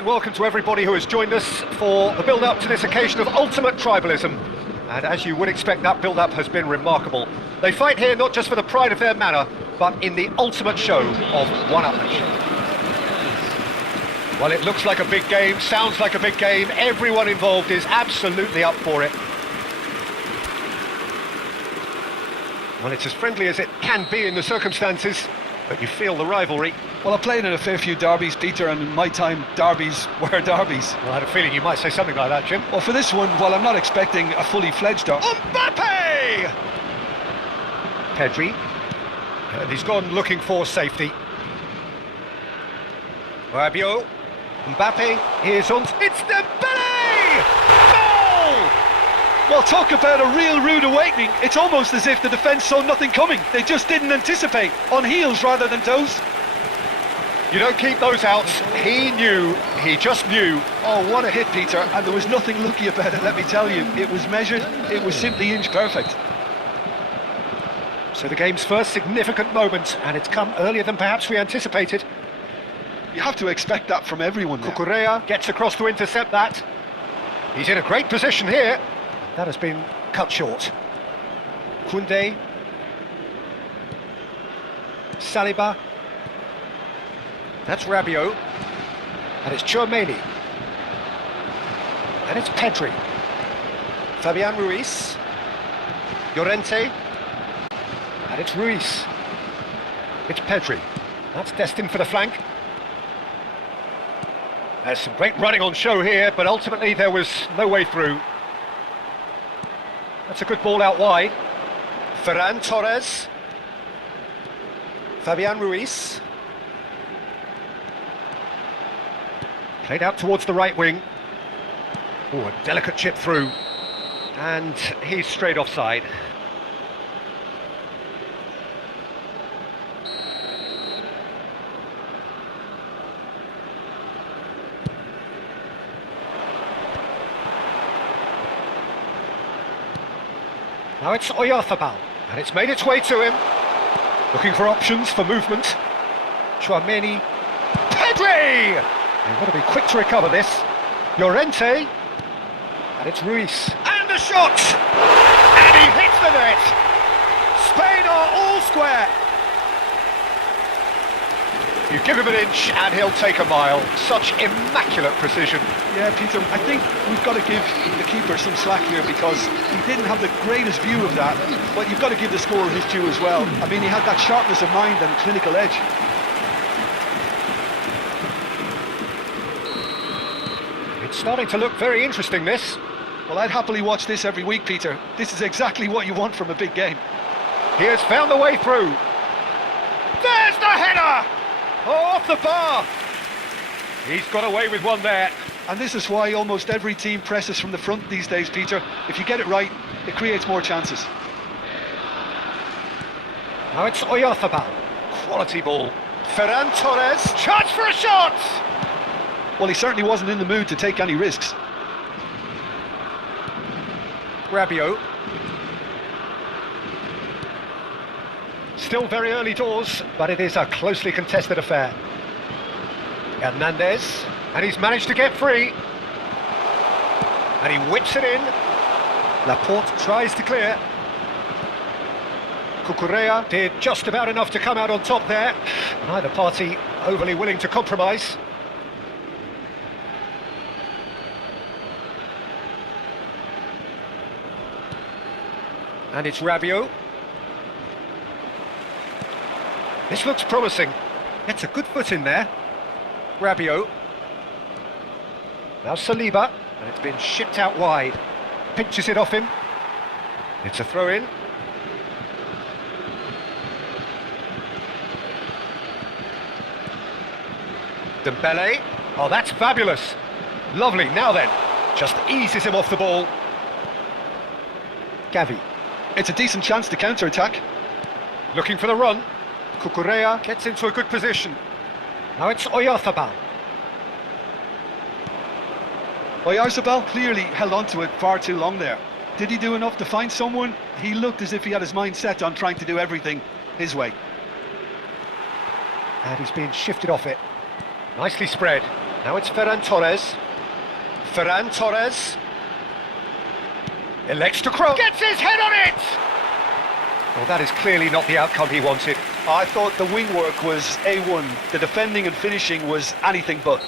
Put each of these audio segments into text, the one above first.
and welcome to everybody who has joined us for the build-up to this occasion of ultimate tribalism. And as you would expect, that build-up has been remarkable. They fight here not just for the pride of their manor, but in the ultimate show of one-upmanship. Well, it looks like a big game, sounds like a big game. Everyone involved is absolutely up for it. Well, it's as friendly as it can be in the circumstances, but you feel the rivalry. Well, I played in a fair few derbies, Peter, and in my time, derbies were derbies. Well, I had a feeling you might say something like that, Jim. Well, for this one, well, I'm not expecting a fully fledged derby. Mbappe! Pedri. And he's gone looking for safety. Rabiot. Mbappe is on. It's Dembele! Goal! Well, talk about a real rude awakening. It's almost as if the defence saw nothing coming. They just didn't anticipate. On heels rather than toes. You don't keep those outs. He knew. He just knew. Oh, what a hit, Peter. And there was nothing lucky about it, let me tell you. It was measured. It was simply inch perfect. So the game's first significant moment, and it's come earlier than perhaps we anticipated. You have to expect that from everyone now. Cucurella gets across to intercept that. He's in a great position here. That has been cut short. Koundé. Saliba. That's Rabiot. And it's Tchouaméni. And it's Pedri. Fabian Ruiz. Llorente. And it's Ruiz. It's Pedri. That's destined for the flank. There's some great running on show here, but ultimately there was no way through. That's a good ball out wide. Ferran Torres. Fabian Ruiz. Played out towards the right wing. Oh, a delicate chip through. And he's straight offside. Now it's Oyarzabal, and it's made its way to him. Looking for options for movement. Tchouaméni. Pedri! You've got to be quick to recover this. Llorente. And it's Ruiz. And the shot! And he hits the net! Spain are all square! You give him an inch and he'll take a mile. Such immaculate precision. Yeah, Peter, I think we've got to give the keeper some slack here because he didn't have the greatest view of that, but you've got to give the scorer his due as well. I mean, he had that sharpness of mind and clinical edge. It's starting to look very interesting, this. Well, I'd happily watch this every week, Peter. This is exactly what you want from a big game. He has found the way through. There's the header! Oh, off the bar! He's got away with one there. And this is why almost every team presses from the front these days, Peter. If you get it right, it creates more chances. Now it's Oyarzabal. Quality ball. Ferran Torres. Chance for a shot! Well, he certainly wasn't in the mood to take any risks. Rabiot. Still very early doors, but it is a closely contested affair. Hernandez, and he's managed to get free. And he whips it in. Laporte tries to clear. Cucurella did just about enough to come out on top there. Neither party overly willing to compromise. And it's Rabiot. This looks promising. Gets a good foot in there. Rabiot. Now Saliba. And it's been shipped out wide. Pinches it off him. It's a throw-in. Dembele. Oh, that's fabulous. Lovely. Now then. Just eases him off the ball. Gavi. It's a decent chance to counter-attack. Looking for the run. Cucurella gets into a good position. Now it's Oyarzabal. Oyarzabal clearly held on to it far too long there. Did he do enough to find someone? He looked as if he had his mind set on trying to do everything his way. And he's being shifted off it. Nicely spread. Now it's Ferran Torres. Ferran Torres. Elects to cross. Gets his head on it! Well, that is clearly not the outcome he wanted. I thought the wing work was A1. The defending and finishing was anything but.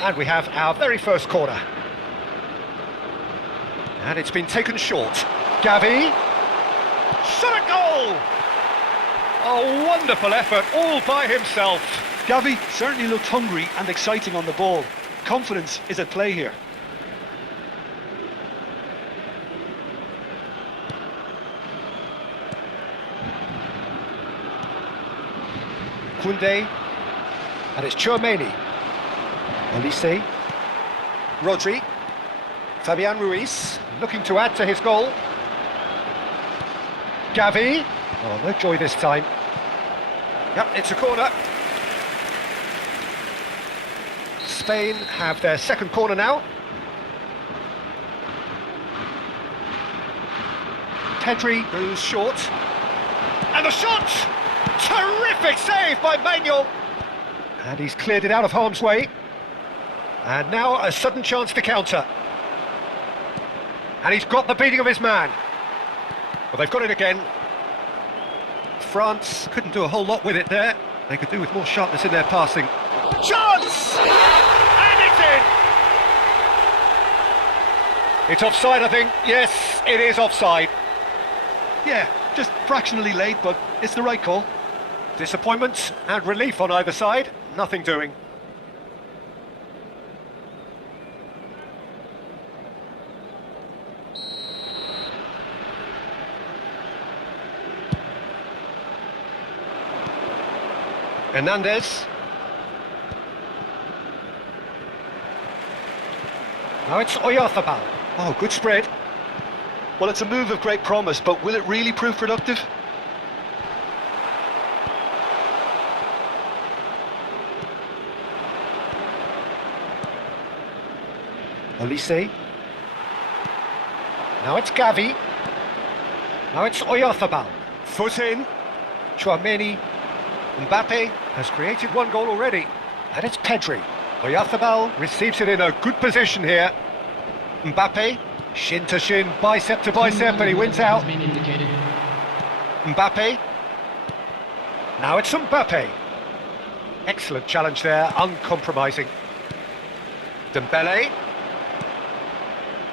And we have our very first corner. And it's been taken short. Gavi. Shot a goal! A wonderful effort all by himself. Gavi certainly looked hungry and exciting on the ball. Confidence is at play here. Koundé. And it's Tchouaméni. Olise. Rodri. Fabian Ruiz, looking to add to his goal. Gavi. Oh, no joy this time. Yep, it's a corner. Spain have their second corner now. Pedri goes short. And the shot! Terrific save by Manuel. And he's cleared it out of harm's way. And now a sudden chance to counter. And he's got the beating of his man. Well, they've got it again. France couldn't do a whole lot with it there. They could do with more sharpness in their passing. Chance! And it's in! It's offside, I think. Yes, it is offside. Yeah, just fractionally late, but it's the right call. Disappointment and relief on either side. Nothing doing. Hernandez. Now it's Oyarzabal. Oh, good spread. Well, it's a move of great promise, but will it really prove productive? Olise. Now it's Gavi. Now it's Oyarzabal. Foot in. Tchouaméni. Mbappe has created one goal already. And it's Pedri. Oyarzabal receives it in a good position here. Mbappe, shin to shin, bicep to bicep, and he wins out. Mbappe. Now it's Mbappe. Excellent challenge there, uncompromising. Dembele.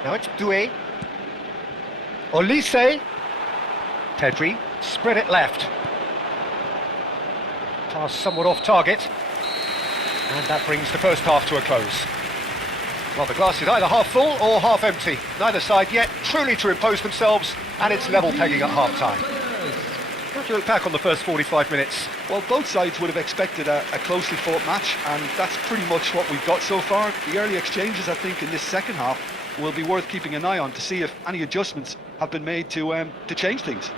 Now it's Doué. Olise. Pedri, spread it left. Pass somewhat off target. And that brings the first half to a close. Well, the glass is either half full or half empty. Neither side yet truly to impose themselves, and it's level pegging at half-time. How do you look back on the first 45 minutes? Well, both sides would have expected a closely fought match, and that's pretty much what we've got so far. The early exchanges, I think, in this second half will be worth keeping an eye on to see if any adjustments have been made to change things.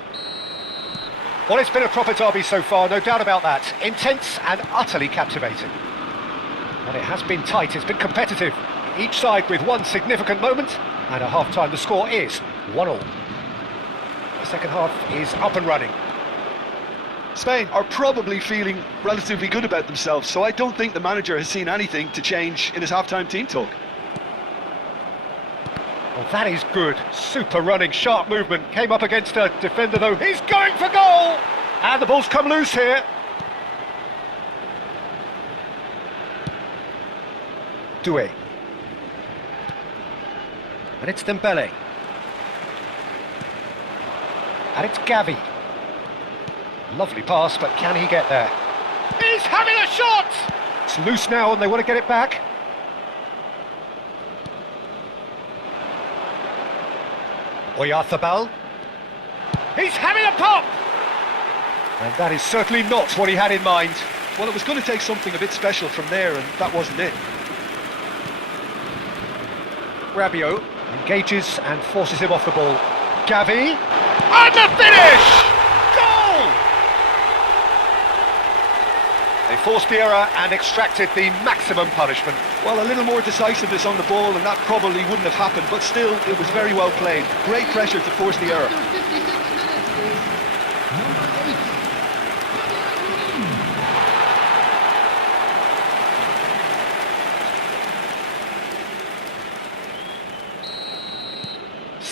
Well, it's been a proper derby so far, no doubt about that. Intense and utterly captivating. And it has been tight, it's been competitive. Each side with one significant moment, and at half-time the score is 1-1. The second half is up and running. Spain are probably feeling relatively good about themselves, so I don't think the manager has seen anything to change in his half-time team talk. Well, that is good. Super running, sharp movement. Came up against a defender, though. He's going for goal! And the ball's come loose here. Doué. And it's Dembele. And it's Gavi. Lovely pass, but can he get there? He's having a shot! It's loose now and they want to get it back. Oyarzabal. He's having a pop! And that is certainly not what he had in mind. Well, it was going to take something a bit special from there, and that wasn't it. Rabiot engages and forces him off the ball. Gavi. And the finish! Goal! They forced the error and extracted the maximum punishment. Well, a little more decisiveness on the ball and that probably wouldn't have happened, but still, it was very well played. Great pressure to force the error.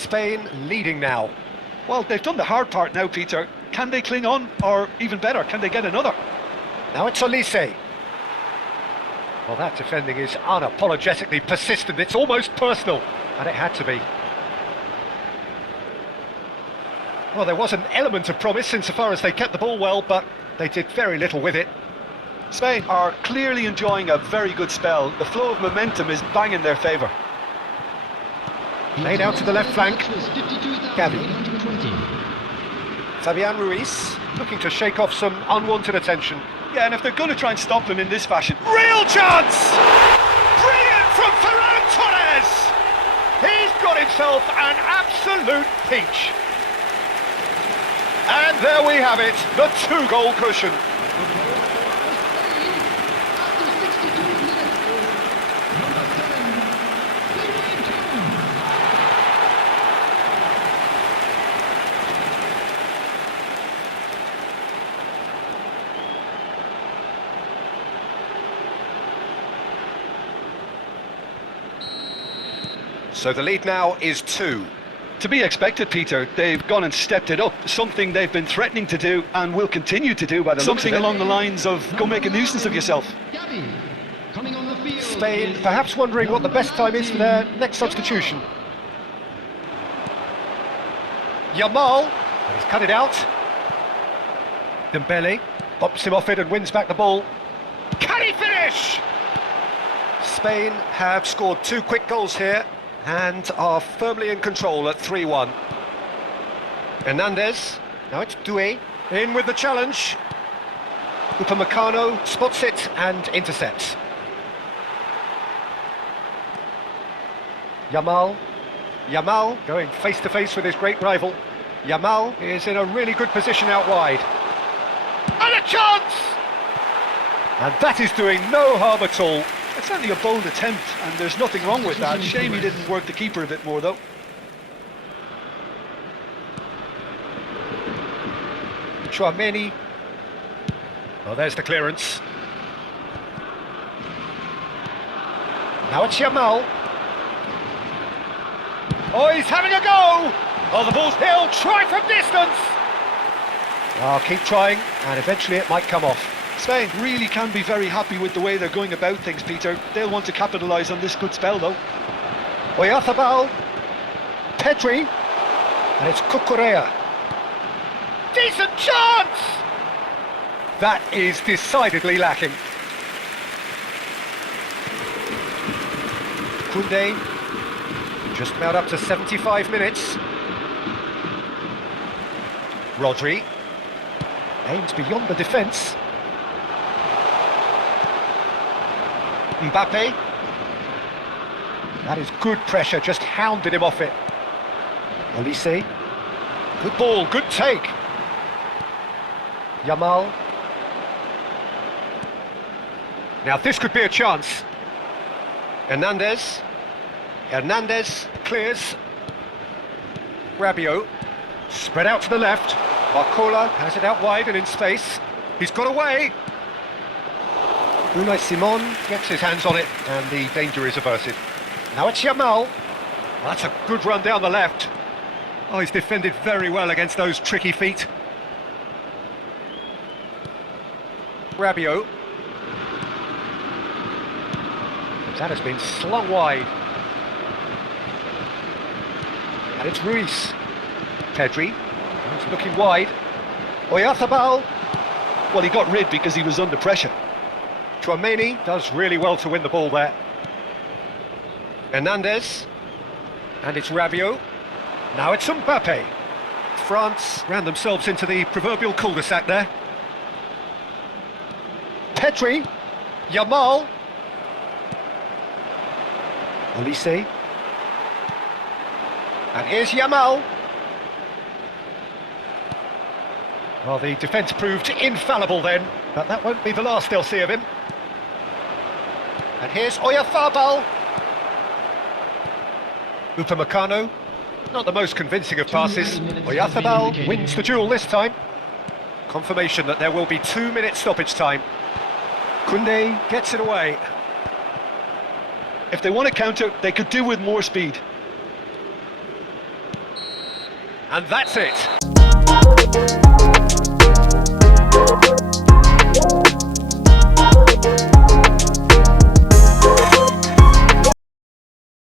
Spain leading now. Well, they've done the hard part now, Peter. Can they cling on, or even better, can they get another? Now it's Olise. Well, that defending is unapologetically persistent. It's almost personal, and it had to be. Well, there was an element of promise insofar as they kept the ball well, but they did very little with it. Spain are clearly enjoying a very good spell. The flow of momentum is bang in their favour. Laid out to the left flank. Gavi. Fabian Ruiz looking to shake off some unwanted attention. Yeah, and if they're going to try and stop them in this fashion... Real chance! Brilliant from Ferran Torres! He's got himself an absolute peach. And there we have it, the 2-goal cushion. So the lead now is 2. To be expected, Peter. They've gone and stepped it up, something they've been threatening to do and will continue to do by the looks of it. Something along the lines of, go make a nuisance of yourself. Spain perhaps wondering what the best time is for their next substitution. Yamal, he's cut it out. Dembele pops him off it and wins back the ball. Can he finish? Spain have scored 2 quick goals here and are firmly in control at 3-1. Hernandez, now it's Doué, in with the challenge. Upamecano spots it and intercepts. Yamal going face to face with his great rival. Yamal is in a really good position out wide. And a chance! And that is doing no harm at all. It's certainly a bold attempt, and there's nothing wrong with that. Shame he didn't work the keeper a bit more, though. Chouameni. Oh, there's the clearance. Now it's Yamal. Oh, he's having a go! Oh, the ball's he'll try from distance! Oh, keep trying, and eventually it might come off. Spain really can be very happy with the way they're going about things, Peter. They'll want to capitalise on this good spell, though. Oyarzabal, Pedri, and it's Cucurella. Decent chance! That is decidedly lacking. Koundé, just about up to 75 minutes. Rodri, aims beyond the defence. Mbappe. That is good pressure, just hounded him off it. Olise. Good ball, good take. Yamal. Now this could be a chance. Hernandez clears. Rabiot. Spread out to the left. Barcola has it out wide and in space. He's got away. Unai Simon gets his hands on it and the danger is averted. Now it's Yamal. That's a good run down the left. Oh, he's defended very well against those tricky feet. Rabiot. That has been slung wide. And it's Ruiz. Pedri. He's looking wide. Oyarzabal. Well, he got rid because he was under pressure. Chouameni does really well to win the ball there. Hernandez. And it's Rabiot. Now it's Mbappe. France ran themselves into the proverbial cul-de-sac there. Pedri. Yamal. Olise. And here's Yamal. Well, the defence proved infallible then, but that won't be the last they'll see of him. And here's Oyarzabal. Upamecano, not the most convincing of passes. Oyarzabal wins the duel this time. Confirmation that there will be 2-minute stoppage time. Koundé gets it away. If they want to counter, they could do with more speed. And that's it.